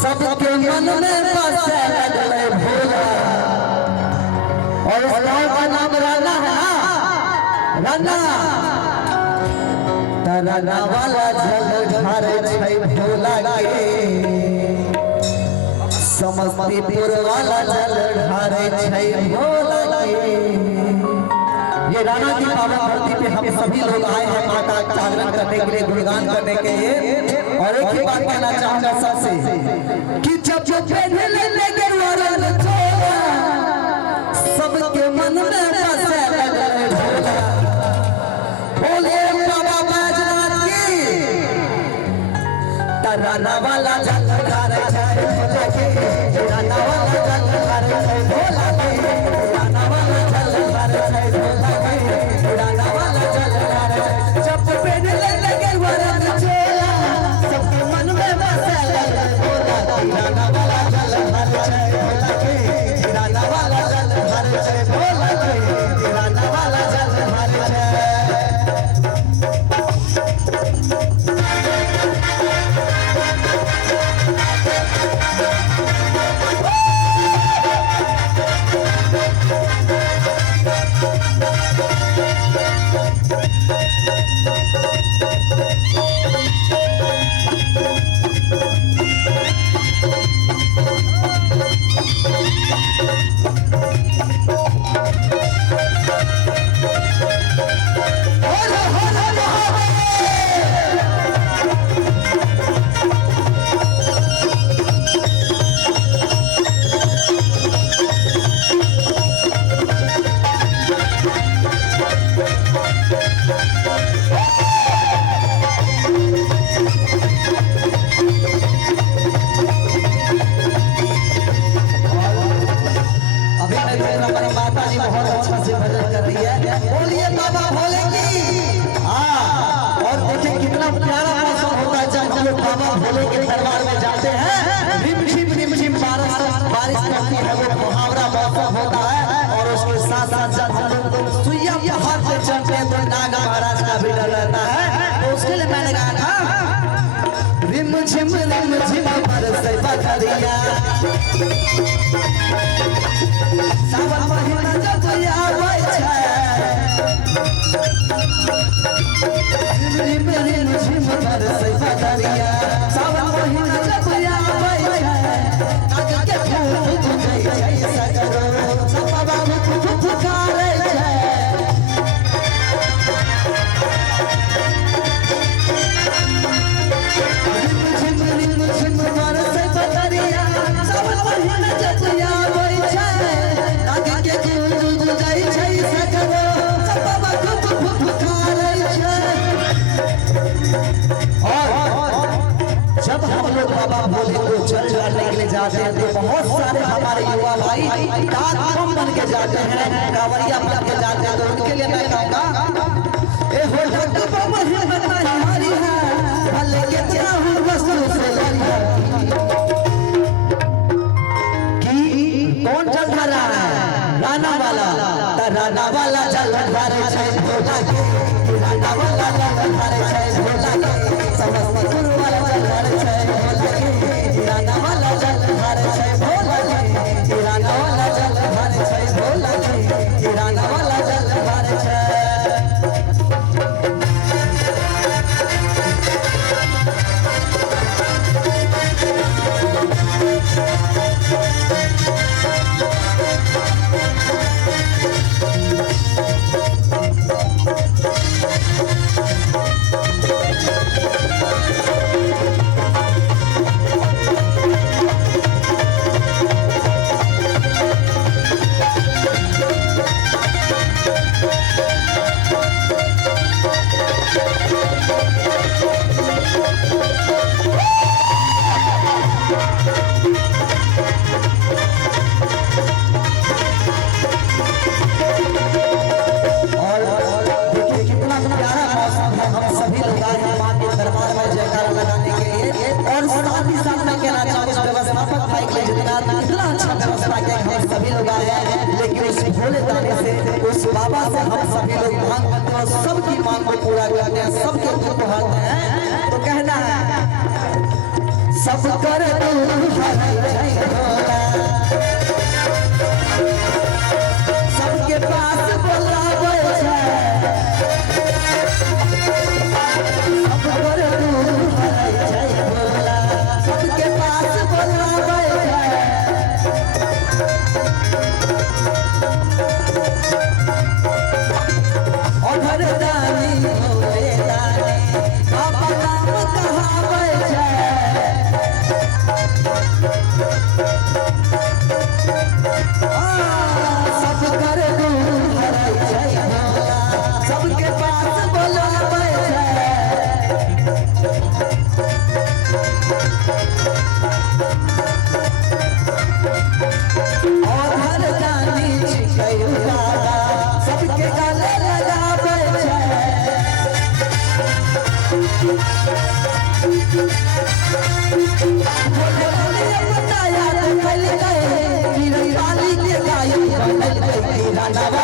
सबके मन में बसे लगले भोला और इस गाँव का नाम राना है राना राना वाला जल ढारे छै भोला के समस्तीपुर वाला जल ढारे छै भोला के। ये राना की पावन धरती पे हम सभी लोग आए हैं मां का जागरण करने के लिए, गुणगान करने के लिए। और एक ही बात कहना चाहूंगा सबसे कि जब पहले गेरुआ रंग चोला सबके मन में बसे लगले भोला। बोले बाबा बैजनाथ की राना वाला जल ढारे छै भोला के, राना वाला जल ढारे छै भोला के, राना वाला जल ढारे छै भोला के, राना वाला जल ढारे छै। जब पहले गेरुआ रंग चोला सबके मन में बसे लगले भोला। राना वाला जल ढारे छै भोला के, राना वाला जल ढारे छै भोला के, राना वाला जल ढारे छै। सावन महीना जब आवे छै रिम रिम झिम बरसै बदरिया। सावन महीना जब आवे छै आगे के फूल फूटै छै सगरो सब बाबू फुफकारे छै। रिम झिम बरसै बदरिया सावन महीना जब आवे छै आगे के फूल फूटै छै सगरो सब बाबू फुफकारे छै। और जब हम लोग बाबा भोले को जल चढ़ाने के लिए जाते हैं तो बहुत सारे हमारे युवा भाई डाक बन के जाते हैं, कांवरिया बन के जाते हैं। तो उनके लिए मैं कहूँगा ए हो डॉक्टर बाबा ही हमारी है भले के चाहूँ वस्तु से लड़ी कि कौन जल ढारा है राना वाला जल ढारे छै भोला के, राना वाला जल ढारे छै भोला के, समस्तीपुर वाला जल ढारे छै भोला के, राना वाला जल ढारे छै भोला के, राना वाला जल ढारे छै भोला के, राना वाला जल ढारे छै। भोले दाने से उस बाबा से हम सभी लोग मांग करते हैं, सबकी मांग को पूरा करते हैं, सबके दुख हरते हैं। तो कहना है सब कर दूर हरै भोला सबके पास बोलावे छै सब कर दूर हरै भोला सबके पास बोलावे छै अधर दानी भोले दानी बाबा नाम कहावे छै सब कर दूर हरै छै भोला सबके पास बोलावे छै अधर दानी छिकै दादा सबके गले लगावे छै बताया कल गए गिरवाली के गायक बनल गई राना